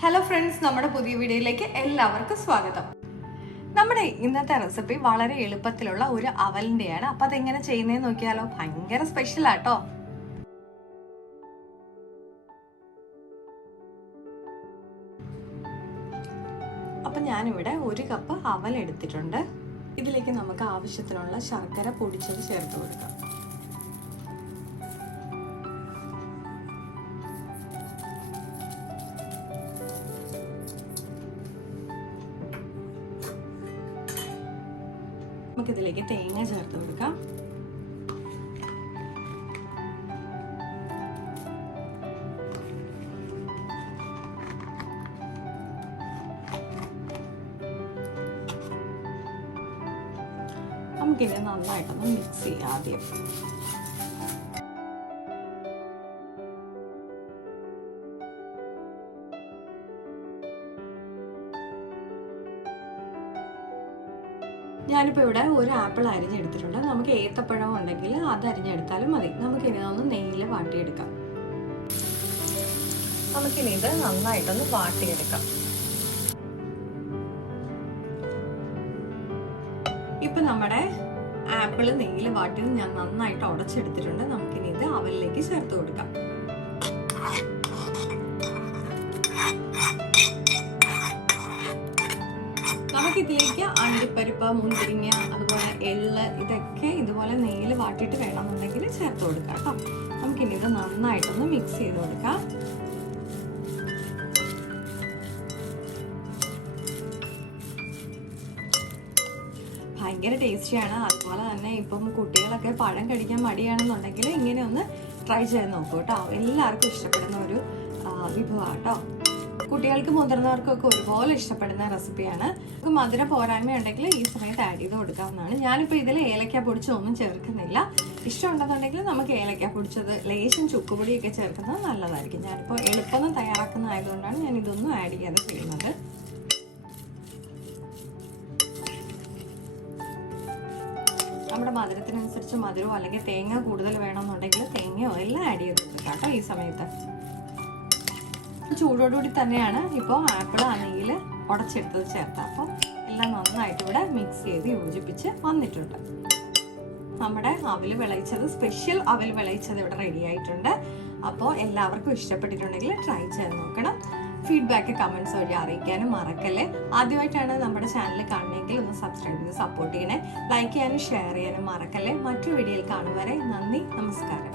Hello friends, നമ്മുടെ പുതിയ വീഡിയോയിലേക്ക് എല്ലാവർക്കും സ്വാഗതം. നമ്മുടെ ഇന്നത്തെ റെസിപ്പി വളരെ എളുപ്പത്തിലുള്ള ഒരു അവലിന്റെയാണ്. അപ്പൊ അതെങ്ങനെ ചെയ്യുന്നതെന്ന് നോക്കിയാലോ? ഭയങ്കര സ്പെഷ്യൽ ആട്ടോ. അപ്പൊ ഞാനിവിടെ 1 കപ്പ് അവൽ എടുത്തിട്ടുണ്ട്. ഇതിലേക്ക് നമുക്ക് ആവശ്യത്തിനുള്ള ശർക്കര പൊടിച്ചത് ചേർത്ത് കൊടുക്കാം. നമുക്കിതിലേക്ക് തേങ്ങ ചേർത്ത് കൊടുക്കാം. നമുക്കിത് നന്നായിട്ടൊന്ന് മിക്സ് ചെയ്യാം ആദ്യം. ഞാനിപ്പോൾ ഇവിടെ 1 ആപ്പിൾ അരിഞ്ഞെടുത്തിട്ടുണ്ട്. നമുക്ക് ഏത്തപ്പഴം ഉണ്ടെങ്കിൽ അത് അരിഞ്ഞെടുത്താലും മതി. നമുക്കിനി ഒന്ന് നെയ്യിൽ വാട്ടിയെടുക്കാം. നമുക്കിനി ഇത് നന്നായിട്ടൊന്ന് വാട്ടിയെടുക്കാം. ഇപ്പൊ നമ്മുടെ ആപ്പിൾ നെയ്യിൽ വാട്ടിയത് ഞാൻ നന്നായിട്ട് ഉടച്ചെടുത്തിട്ടുണ്ട്. നമുക്കിനി ഇത് അവലിലേക്ക് ചേർത്ത് കൊടുക്കാം. നമുക്കിതിലേക്ക് അണ്ടിപ്പരിപ്പ്, മുന്തിരിങ്ങ, അതുപോലെ എള്ള് ഇതൊക്കെ ഇതുപോലെ നെയ്യിൽ വാട്ടിയിട്ട് വേണമെന്നുണ്ടെങ്കിൽ ചേർത്ത് കൊടുക്കാം കേട്ടോ. നമുക്കിനി ഇത് നന്നായിട്ടൊന്ന് മിക്സ് ചെയ്ത് കൊടുക്കാം. ഭയങ്കര ടേസ്റ്റിയാണ്. അതുപോലെ തന്നെ ഇപ്പം കുട്ടികളൊക്കെ പഴം കഴിക്കാൻ മടിയാണെന്നുണ്ടെങ്കിൽ ഇങ്ങനെ ഒന്ന് ട്രൈ ചെയ്ത് നോക്കൂ കേട്ടോ. എല്ലാവർക്കും ഇഷ്ടപ്പെടുന്ന ഒരു വിഭവമാണ് കേട്ടോ. കുട്ടികൾക്ക് മുതിർന്നവർക്കൊക്കെ ഒരുപോലെ ഇഷ്ടപ്പെടുന്ന റെസിപ്പിയാണ്. നമുക്ക് മധുരം പോരായ്മ ഉണ്ടെങ്കിൽ ഈ സമയത്ത് ആഡ് ചെയ്ത് കൊടുക്കാവുന്നതാണ്. ഞാനിപ്പോൾ ഇതിൽ ഏലക്ക പൊടിച്ചൊന്നും ചേർക്കുന്നില്ല. ഇഷ്ടമുണ്ടെന്നുണ്ടെങ്കിൽ നമുക്ക് ഏലക്ക പൊടിച്ചത്, ലേശം ചുക്കുപൊടിയൊക്കെ ചേർക്കുന്നത് നല്ലതായിരിക്കും. ഞാനിപ്പോൾ എളുപ്പം തയ്യാറാക്കുന്നതായതുകൊണ്ടാണ് ഞാൻ ഇതൊന്നും ആഡ് ചെയ്യാതെ ചെയ്യുന്നത്. നമ്മുടെ മധുരത്തിനനുസരിച്ച് മധുരമോ അല്ലെങ്കിൽ തേങ്ങ കൂടുതൽ വേണമെന്നുണ്ടെങ്കിൽ തേങ്ങയോ എല്ലാം ആഡ് ചെയ്ത് കൊടുക്കാം കേട്ടോ. ഈ സമയത്ത് ചൂടോടുകൂടി തന്നെയാണ് ഇപ്പോൾ ആപ്പിൾ നെയ്യിൽ ഉടച്ചെടുത്തത് ചേർത്ത്. അപ്പോൾ എല്ലാം നന്നായിട്ട് ഇവിടെ മിക്സ് ചെയ്ത് യോജിപ്പിച്ച് വന്നിട്ടുണ്ട്. നമ്മുടെ അവൽ വിളയിച്ചത്, സ്പെഷ്യൽ അവൽ വിളയിച്ചത് ഇവിടെ റെഡി ആയിട്ടുണ്ട്. അപ്പോൾ എല്ലാവർക്കും ഇഷ്ടപ്പെട്ടിട്ടുണ്ടെങ്കിൽ ട്രൈ ചെയ്ത് നോക്കണം. ഫീഡ്ബാക്ക് കമൻറ്റ്സ് വഴി അറിയിക്കാനും മറക്കല്ലേ. ആദ്യമായിട്ടാണ് നമ്മുടെ ചാനൽ കാണുന്നതെങ്കിൽ ഒന്ന് സബ്സ്ക്രൈബ് ചെയ്ത് സപ്പോർട്ട് ചെയ്യണേ. ലൈക്ക് ചെയ്യാനും ഷെയർ ചെയ്യാനും മറക്കല്ലേ. മറ്റൊരു വീഡിയോയിൽ കാണും വരെ നന്ദി, നമസ്കാരം.